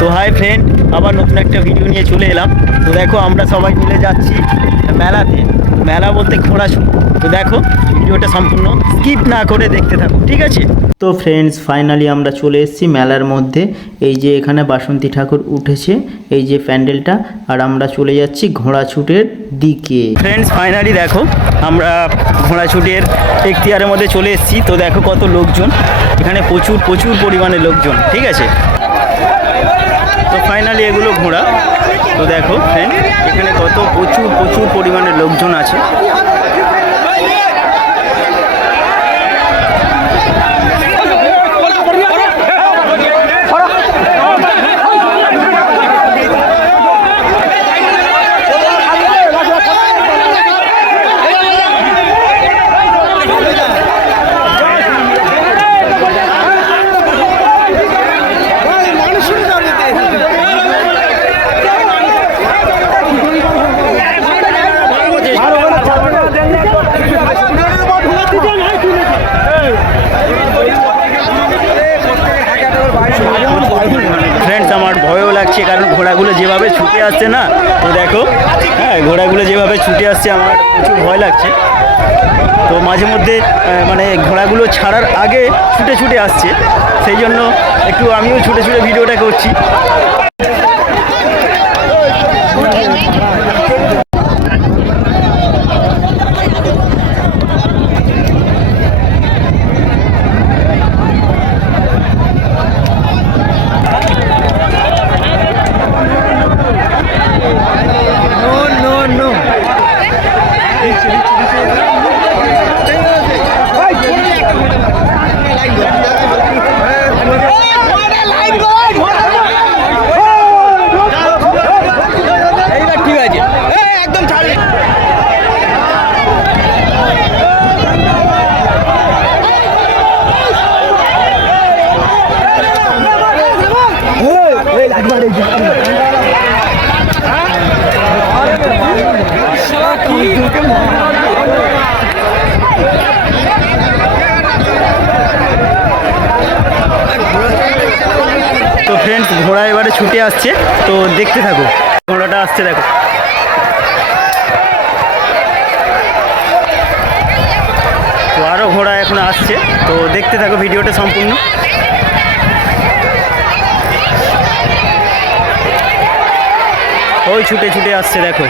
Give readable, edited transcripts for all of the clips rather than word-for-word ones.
তো hi friend, আবার নতুন একটা ভিডিও নিয়ে চলে এলাম। তো দেখো আমরা সবাই মিলে যাচ্ছি মেলাতে। মেলা বলতে ঘোড়াছুট। তো দেখো ভিডিওটা সম্পূর্ণ স্কিপ না করে দেখতে থাকো, ঠিক আছে? তো ফ্রেন্ডস, ফাইনালি আমরা চলে এসেছি মেলার মধ্যে। এই যে এখানে বাসন্তী ঠাকুর উঠেছে, এই যে প্যান্ডেলটা, আর আমরা চলে যাচ্ছি ঘোড়াছুটের দিকে। ফ্রেন্ডস, ফাইনালি দেখো আমরা ঘোড়াছুটের এখতিয়ারের মধ্যে চলে এসেছি। তো দেখো কত লোকজন এখানে, প্রচুর প্রচুর পরিমাণে লোকজন, ঠিক আছে? তো ফাইনালি এগুলো ঘোড়া। তো দেখো ফ্রেন্ড, এখানে কত প্রচুর প্রচুর পরিমাণে লোকজন আছে। ফ্রেন্ডস, আমার ভয়ও লাগছে, কারণ ঘোড়াগুলো যেভাবে ছুটে আসছে না, তো দেখো হ্যাঁ, ঘোড়াগুলো যেভাবে ছুটে আসছে আমার প্রচুর ভয় লাগছে। তো মাঝে মধ্যে মানে ঘোড়াগুলো ছাড়ার আগে ছুটে ছুটে আসছে, সেই জন্য একটু আমিও ছুটে ছুটে ভিডিওটা করছি। তো ফ্রেন্ডস, ঘোড়া এবারে ছুটে আসছে, তো দেখতে থাকো। ঘোড়াটা আসছে দেখো। তো আরও ঘোড়া এখন আসছে, তো দেখতে থাকো ভিডিওটা সম্পূর্ণ। ওই ছুটে ছুটে আসছে দেখো।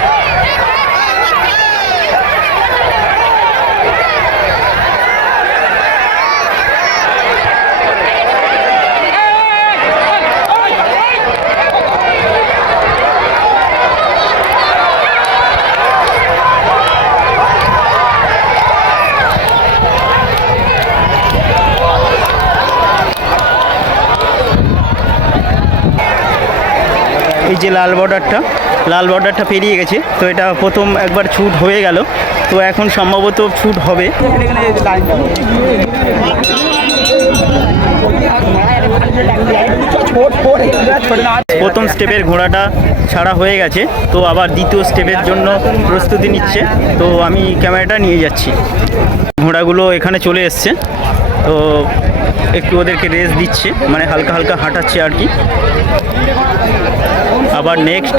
এই যে লাল বর্ডারটা পেরিয়ে গেছে। তো এটা প্রথম একবার ছুট হয়ে গেল, তো এখন সম্ভবত ছুট হবে। প্রথম স্টেপের ঘোড়াটা ছাড়া হয়ে গেছে, তো আবার দ্বিতীয় স্টেপের জন্য প্রস্তুতি নিচ্ছে। তো আমি ক্যামেরাটা নিয়ে যাচ্ছি। ঘোড়াগুলো এখানে চলে এসছে, তো একটু ওদেরকে রেস্ট দিচ্ছে, মানে হালকা হালকা হাঁটাচ্ছে আর কি। আবার নেক্সট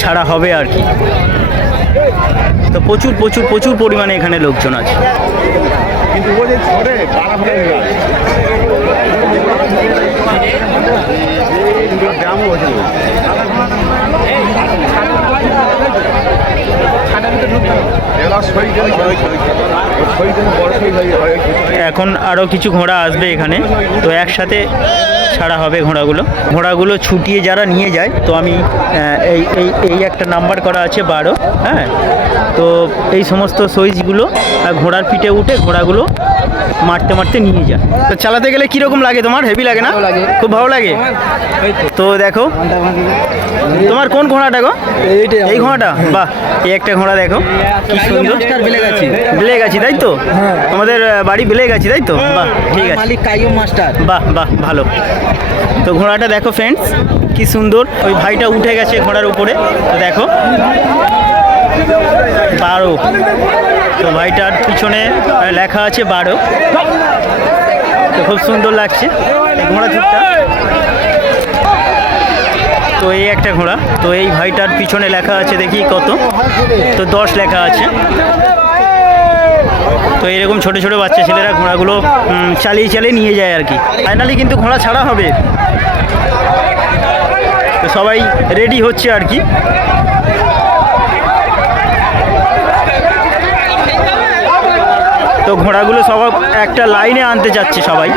ছাড়া হবে আর কি। তো প্রচুর প্রচুর প্রচুর পরিমাণে এখানে লোকজন আছে। কিন্তু এখন আরও কিছু ঘোড়া আসবে এখানে, তো একসাথে ছাড়া হবে ঘোড়াগুলো ছুটিয়ে যারা নিয়ে যায়। তো আমি এই একটা নাম্বার করা আছে 12, হ্যাঁ। তো এই সমস্ত সুইচগুলো ঘোড়ার পিঠে উঠে ঘোড়াগুলো মারতে মারতে নিয়ে যায়। তো চালাতে গেলে কীরকম লাগে তোমার? হেভি লাগে না? খুব ভালো লাগে। তো দেখো তোমার কোন ঘোড়াটা গো? এই ঘোড়াটা? বাহ, এই একটা ঘোড়া দেখো কি সুন্দর। বেলেগাছি তাই তো? তোমাদের বাড়ি বেলেগাছি তাই তো? বাহ, ঠিক আছে। বাহ বাহ, ভালো। তো ঘোড়াটা দেখো ফ্রেন্ডস কি সুন্দর। ওই ভাইটা উঠে গেছে ঘোড়ার উপরে, তো দেখো 12। তো ভাইটার পিছনে লেখা আছে 12। তো খুব সুন্দর লাগছে এই ঘোড়া ছুটটা। তো এই একটা ঘোড়া, তো এই ভাইটার পিছনে লেখা আছে দেখি কত, তো 10 লেখা আছে। তো এরকম ছোট ছোট বাচ্চা ছেলেরা ঘোড়াগুলো চালিয়ে চালিয়ে নিয়ে যায় আর কি। ফাইনালি কিন্তু ঘোড়া ছাড়া হবে, তো সবাই রেডি হচ্ছে আর কি। তো ঘোড়াগুলো সব একটা লাইনে আনতে যাচ্ছে সবাই।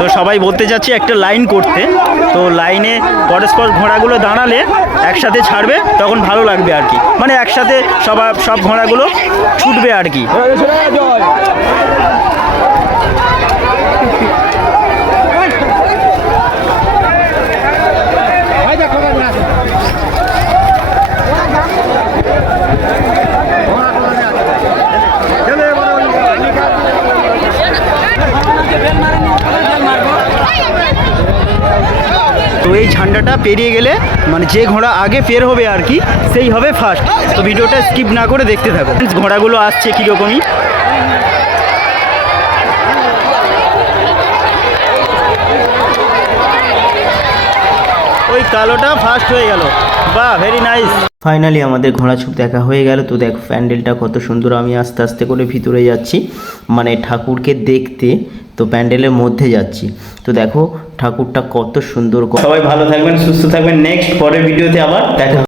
তো সবাই বলতে যাচ্ছে একটা লাইন করতে, তো লাইনে পরস্পর ঘোড়াগুলো দাঁড়ালে একসাথে ছাড়বে, তখন ভালো লাগবে আর কি, মানে একসাথে সব ঘোড়াগুলো ছুটবে আর কি। তো এই ঝান্ডাটা পেরিয়ে গেলে মানে যে ঘোড়া আগে পের হবে আর কি, সেই হবে ফার্স্ট। তো ভিডিওটা স্কিপ না করে দেখতে থাকো। ঘোড়াগুলো আসছে কীরকমই। ওই কালোটা ফার্স্ট হয়ে গেল, বাহ ভেরি নাইস। ফাইনালি আমাদের ঘোড়া ছুট দেখা হয়ে গেল। তো দেখো প্যান্ডেলটা কত সুন্দর। আমি আস্তে আস্তে করে ভিতরে যাচ্ছি, মানে ঠাকুরকে দেখতে। তো প্যান্ডেলের মধ্যে যাচ্ছি, তো দেখো ঠাকুরটা কত সুন্দর। সবাই ভালো থাকবেন, সুস্থ থাকবেন। নেক্সট পরের ভিডিওতে আবার দেখা।